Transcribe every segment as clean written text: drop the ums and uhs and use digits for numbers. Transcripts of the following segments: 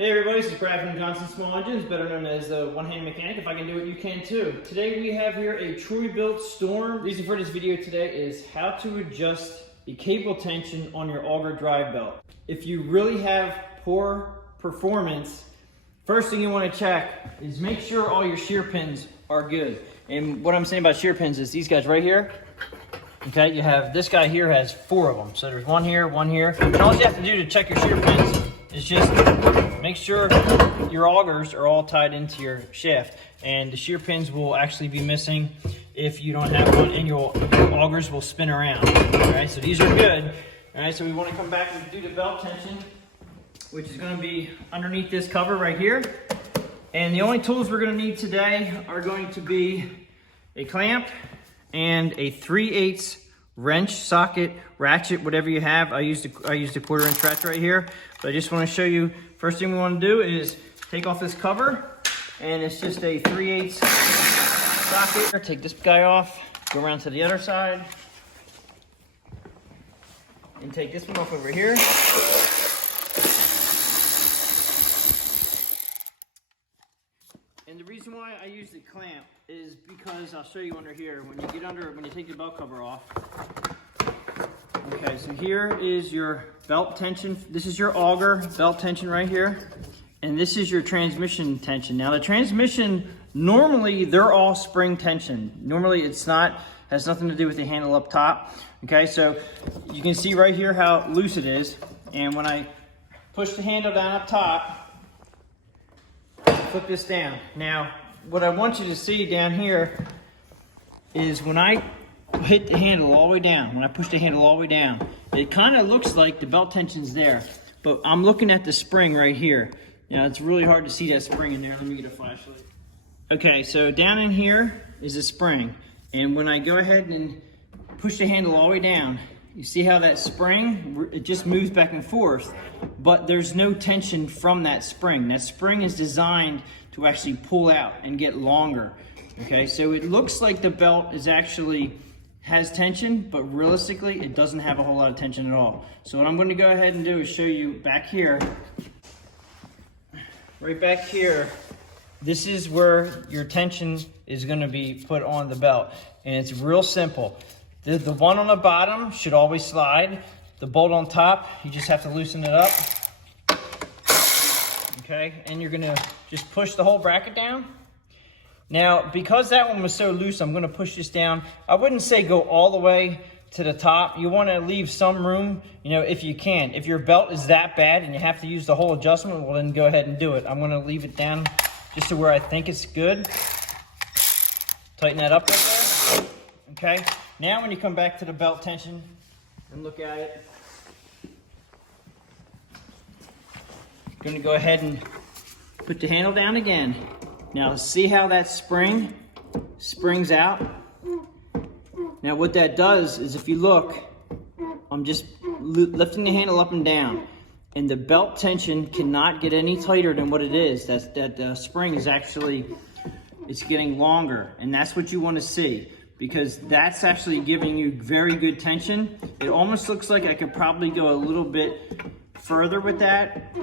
Hey everybody, this is Craftsman Johnson Small Engines, better known as the one-hand mechanic. If I can do it, you can too. Today we have here a Troy-built Storm. Reason for this video today is how to adjust the cable tension on your auger drive belt. If you really have poor performance, first thing you want to check is make sure all your shear pins are good. And what I'm saying about shear pins is these guys right here. Okay, you have this guy here has 4 of them. So there's one here, and all you have to do to check your shear pins is just make sure your augers are all tied into your shaft, and the shear pins will actually be missing if you don't have one, and your augers will spin around. All right, so these are good. All right, so we want to come back and do the belt tension, which is going to be underneath this cover right here. And the only tools we're going to need today are going to be a clamp and a 3/8 wrench, socket, ratchet, whatever you have. I used a 1/4 inch ratchet right here, but I just want to show you. First thing we want to do is take off this cover, and it's just a 3/8 socket. Take this guy off, go around to the other side, and take this one off over here. And the reason why I use the clamp is because I'll show you under here, when you take your belt cover off. Okay, so here is your belt tension. This is your auger belt tension right here. And this is your transmission tension. Now the transmission, normally they're all spring tension. Normally it's not, has nothing to do with the handle up top. Okay, so you can see right here how loose it is. And when I push the handle down up top, flip this down. Now, what I want you to see down here is when I hit the handle all the way down, when I push the handle all the way down, it kind of looks like the belt tension's there, but I'm looking at the spring right here. Now, it's really hard to see that spring in there. Let me get a flashlight. Okay, so down in here is a spring, and when I go ahead and push the handle all the way down, you see how that spring, it just moves back and forth, but there's no tension from that spring. That spring is designed to actually pull out and get longer. Okay, so it looks like the belt is actually has tension, but realistically, it doesn't have a whole lot of tension at all. So what I'm going to go ahead and do is show you back here, right back here, this is where your tension is going to be put on the belt. And it's real simple. The one on the bottom should always slide. The bolt on top, you just have to loosen it up. Okay, and you're gonna just push the whole bracket down. Now, because that one was so loose, I'm gonna push this down. I wouldn't say go all the way to the top. You wanna leave some room, if you can. If your belt is that bad and you have to use the whole adjustment, well then go ahead and do it. I'm gonna leave it down just to where I think it's good. Tighten that up right there, okay? Now when you come back to the belt tension and look at it, I'm going to go ahead and put the handle down again. Now see how that springs out? Now what that does is, if you look, I'm just lifting the handle up and down, and the belt tension cannot get any tighter than what it is. That spring is actually, it's getting longer, and that's what you want to see, because that's actually giving you very good tension. It almost looks like I could probably go a little bit further with that.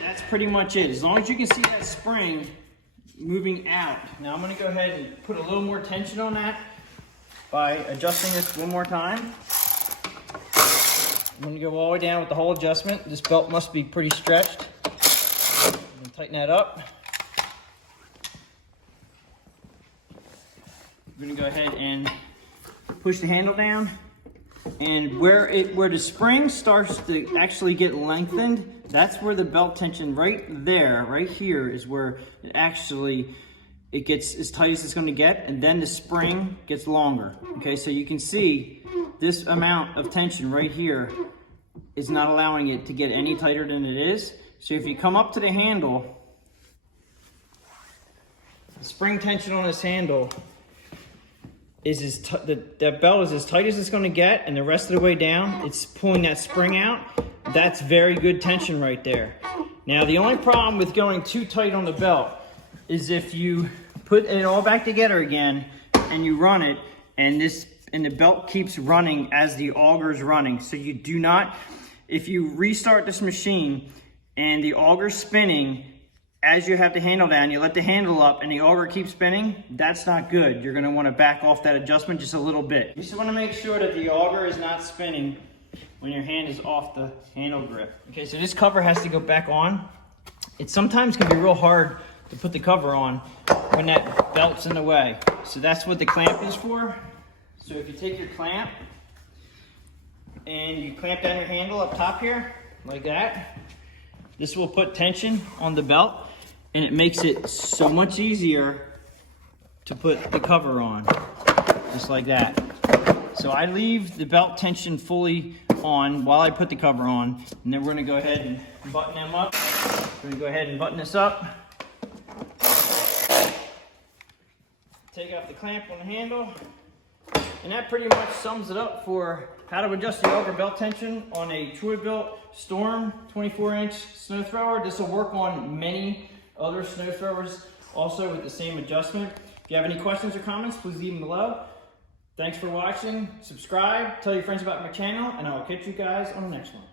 That's pretty much it. As long as you can see that spring moving out. Now I'm going to go ahead and put a little more tension on that by adjusting this one more time. I'm going to go all the way down with the whole adjustment. This belt must be pretty stretched. I'm going to tighten that up. I'm going to go ahead and push the handle down, and where the spring starts to actually get lengthened, that's where the belt tension right here is where it gets as tight as it's going to get, and then the spring gets longer. Okay, so you can see this amount of tension right here is not allowing it to get any tighter than it is. So if you come up to the handle, the spring tension on this handle is that belt is as tight as it's going to get, and the rest of the way down, it's pulling that spring out. That's very good tension right there. Now, the only problem with going too tight on the belt is if you put it all back together again and you run it, and the belt keeps running as the auger's running. So you do not, if you restart this machine and the auger's spinning, as you have the handle down, you let the handle up and the auger keeps spinning, that's not good. You're gonna wanna back off that adjustment just a little bit. You just wanna make sure that the auger is not spinning when your hand is off the handle grip. Okay, so this cover has to go back on. It sometimes can be real hard to put the cover on when that belt's in the way. So that's what the clamp is for. So if you take your clamp and you clamp down your handle up top here, like that, this will put tension on the belt, and it makes it so much easier to put the cover on, just like that. So I leave the belt tension fully on while I put the cover on, and then we're gonna go ahead and button them up. We're gonna go ahead and button this up. Take off the clamp on the handle, and that pretty much sums it up for how to adjust the auger belt tension on a Troy-Bilt Storm 24-inch snow thrower. This will work on many other snow throwers also with the same adjustment. If you have any questions or comments, please leave them below. Thanks for watching. Subscribe, tell your friends about my channel, and I will catch you guys on the next one.